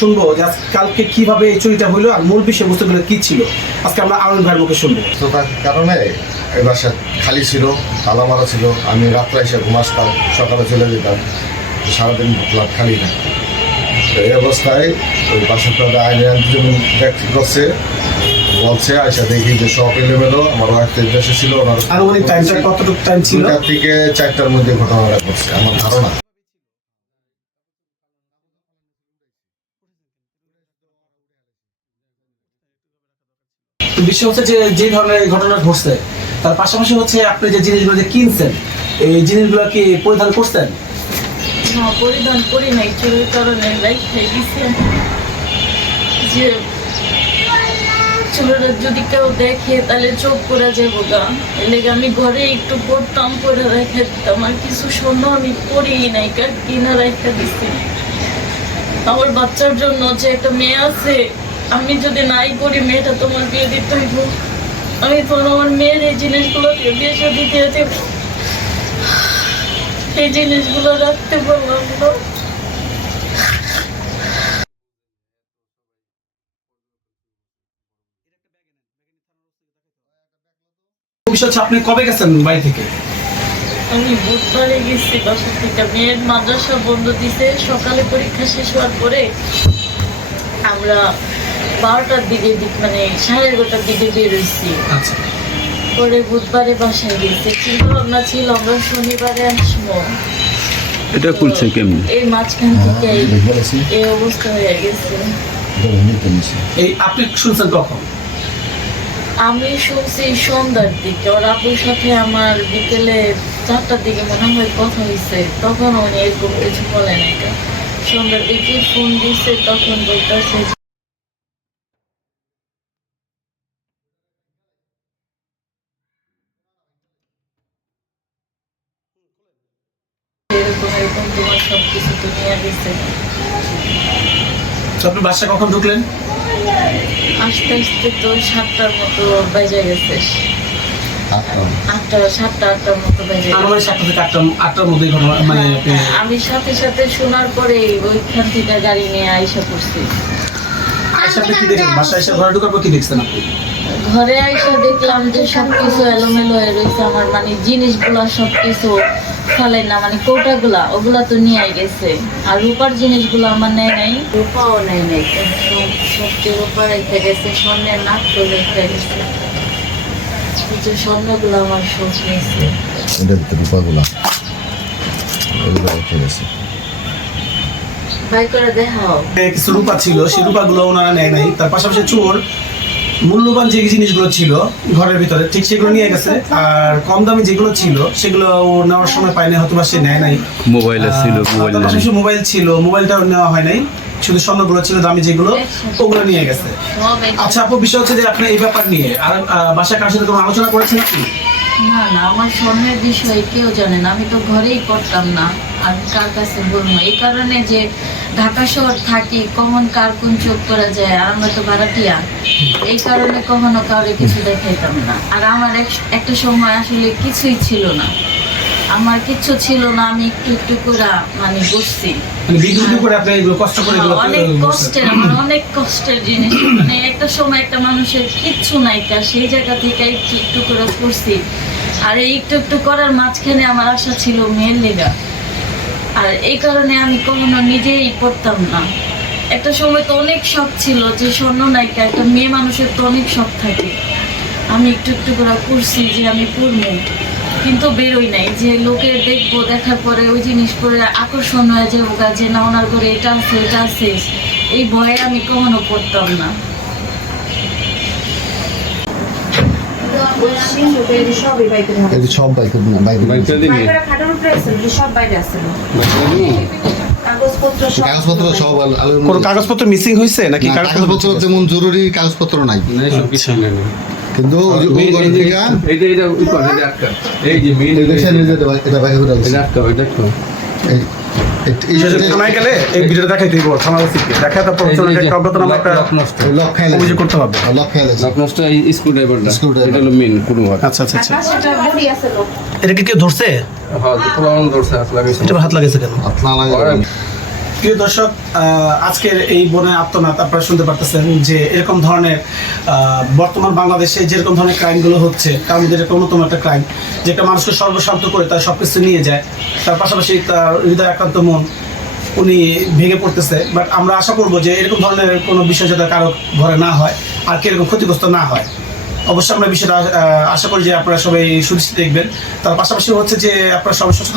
শুনব যে আজ কালকে কীভাবে এই চুরিটা হলো আর মূল বিষয়বস্তুগুলো কি ছিল? আজকে আমরা আনন্দ ভাইয়ের মুখে শুনব। তো তার কারণে এই বাসা খালি ছিল তালা মারা ছিল আমি রাত্রে এসে ঘুমাসতাম সকালে চলে যেতাম সারাদিন ফ্ল্যাট খালি তো এই অবস্থায় ওই বাসাটা আইনে আনতে ব্যক্তি করছে বলছে আইসা দেখি যে সব এলোমেলো আমার ওয়াইফ দেশে ছিল ওনার টাইমটা কতটুকু টাইম ছিল? থেকে চারটার মধ্যে ঘটনাটা ঘটছে আমার ধারণা। বিষয় হচ্ছে যে যে ধরনের ঘটনা ঘটছে, তার পাশাপাশি হচ্ছে আপনি যে জিনিসগুলো যে কিনছেন, এই জিনিসগুলো কি পরিধান করছেন? পরিধান করি নাই, চুরির কারণে যে চুলের যদি কেউ দেখে, তাহলে চোখ করে যাব গা। লেগে আমি ঘরে একটু পড়তাম পরে রেখে দিতাম। আর কিছু স্বর্ণ আমি পড়ি নাই, কার কিনা রেখে দিছি? আমার বাচ্চার জন্য যে একটা মেয়ে আছে আমি যদি নাই করি মেয়েটা তোমার বিয়ে দিতে হইব। আমি তো আমার মেয়ের এই জিনিসগুলোকে বিয়ে দিতে যেতে এই জিনিসগুলো রাখতে পারলাম না। বিষয় আপনি কবে গেছেন বাড়ি থেকে? আমি বুধবারে গেছি বাসা থেকে। মেয়ের মাদ্রাসা বন্ধ দিছে। সকালে পরীক্ষা শেষ হওয়ার পরে আমরা বারোটার দিকে মানে সাড়ে এগারোটার দিকে বেরোইছি আচ্ছা। পরে বুধবারে বাসায় গেছি চিন্তা ভাবনা ছিল আমরা শনিবারে আসব। এটা খুলছে কেমনি? এই মাঝখান থেকে এই- অবস্থা হয়ে গেছে। এই আপনি শুনছেন কখন? আমি শুনছি সন্ধ্যার দিকে। ওর আপুর সাথে আমার বিকেলে চারটার দিকে মনে হয় কথা হয়েছে। তখন উনি এরকম কিছু বলেন এটা সন্ধ্যার দিকে ফোন দিছে তখন বলতেছে এরকম তোমার সব কিছু তো নিয়ে গেছে আপনি বাসা কখন ঢুকলেন? আস্তে আস্তে তো সাতটার মতো বেজে গেছে। মানে হ্যাঁ, আমি সাথে সাথে শোনার পরে ওইখান থেকে গাড়ি নিয়ে আইসা পড়ছি। আয়সা আপনি কি বাসায় এসে ঘরে ঢুকার পর কি দেখছেন আপনি? ঘরে আইসা দেখলাম যে সবকিছু এলোমেলো হয়ে রয়েছে আমার মানে জিনিসগুলো সবকিছু ফলে না মানে কৌটাগুলা ওগুলা তো নিয়ে গেছে। আর রূপার জিনিসগুলো আমার নেয় নাই। রূপাও নেয় নাই সব সবচেয়ে রূপা রেখে গেছে স্বর্ণের নাক তো রেখে গেছে। এই স্বর্ণগুলো আমার নিয়েছে। রূপাগুলা। ওগুলো রেখে গেছে। কিছু রূপা ছিল সেই রূপাগুলো ওনারা নেয় নাই। তার পাশাপাশি চোর মূল্যবান যে জিনিসগুলো ছিল ঘরের ভিতরে ঠিক সেগুলো নিয়ে গেছে। আর কম দামি যেগুলো ছিল সেগুলো নেওয়ার সময় পায়নি হয়তো বা সে নেয় নাই। মোবাইল ছিল মোবাইল মোবাইল ছিল মোবাইলটাও নেওয়া হয় নাই। শুধু স্বর্ণগুলো ছিল দামি যেগুলো ওগুলো নিয়ে গেছে। আচ্ছা আপু বিষয় হচ্ছে যে আপনি এই ব্যাপার নিয়ে আর আহ, বাসায় কার সাথে কোনো আলোচনা করেছেন আপনি? না না আমার স্বর্ণের বিষয়ে কেউ জানে না আমি তো ঘরেই করতাম না। আর কার কাছে বলব? এই কারণে যে ঢাকা শহর থাকি কখন কার কোন চোখ করা যায়? আর আমরা তো ভাড়াটিয়া। এই কারণে কখনো কাউরে কিছু দেখাইতাম না। আর আমার একটা সময় আসলে কিছুই ছিল না। আমার কিচ্ছু ছিল না আমি একটু একটু করে মানে বসছি। মানে এগুলো অনেক কষ্টের আমার অনেক কষ্টের জিনিস। মানে একটা সময় একটা মানুষের কিচ্ছু নাই সেই জায়গা থেকে একটু একটু করে করছি আর এই একটু একটু করার মাঝখানে আমার আশা ছিল মেয়ের লেগা। আর এই কারণে আমি কখনো নিজেই পড়তাম না। একটা সময় তো অনেক শখ ছিল যে স্বর্ণ নায়িকা, একটা মেয়ে মানুষের তো অনেক শখ থাকে। আমি একটু একটু করে করছি যে আমি পড়ব, কিন্তু বেরোই নাই। যে লোকে দেখব, দেখার পরে ওই জিনিস করে আকর্ষণ হয়ে যাব গা, যে না, ওনার করে এটা আছে এটা আছে। এই ভয়ে আমি কখনো পড়তাম না এই যে সব বাইক বাইক সব বাইরে কাগজপত্র সব কাগজপত্র সব আল- আলুর কোনো কাগজপত্র মিসিং হয়েছে নাকি কাগজপত্র তেমন জরুরি কাগজপত্র নাই কিন্তু এই যে এই- এই- এই থানায় গেলে এই ভিডিওটা থানা ওসিকে দেখা তারপর চলে এই একটা লক অভিযোগ করতে হবে। লক খেয়াল আছে। স্ক্রু ড্রাইভারটা Screwdriver। এটা হলো মেন কোনো আচ্ছা আচ্ছা আচ্ছা। সেটা বডি আছে লোক এটা কি কেউ ধরছে? হ্যাঁ ধরছে আসলে এটা হাত লাগাইছে কেন? না লাগে প্রিয় দর্শক আজকের এই বনের আত্মনাথ আপনারা শুনতে পারতেছেন যে এরকম ধরনের বর্তমান বাংলাদেশে যেরকম ধরনের ক্রাইমগুলো হচ্ছে অন্যতম একটা ক্রাইম মানুষকে করে তার সব কিছু নিয়ে যায়, তার পাশাপাশি তার হৃদয় আক্রান্ত মন, উনি ভেঙে পড়তেছে। বাট আমরা আশা করব যে এরকম ধরনের কোনো বিষয় যাতে কারও ঘরে না হয়, আর কি এরকম ক্ষতিগ্রস্ত না হয়। অবশ্যই আমরা বিষয়টা আশা করি যে আপনারা সবাই সুদৃষ্টি দেখবেন। তার পাশাপাশি হচ্ছে যে আপনারা সবাই সচেতন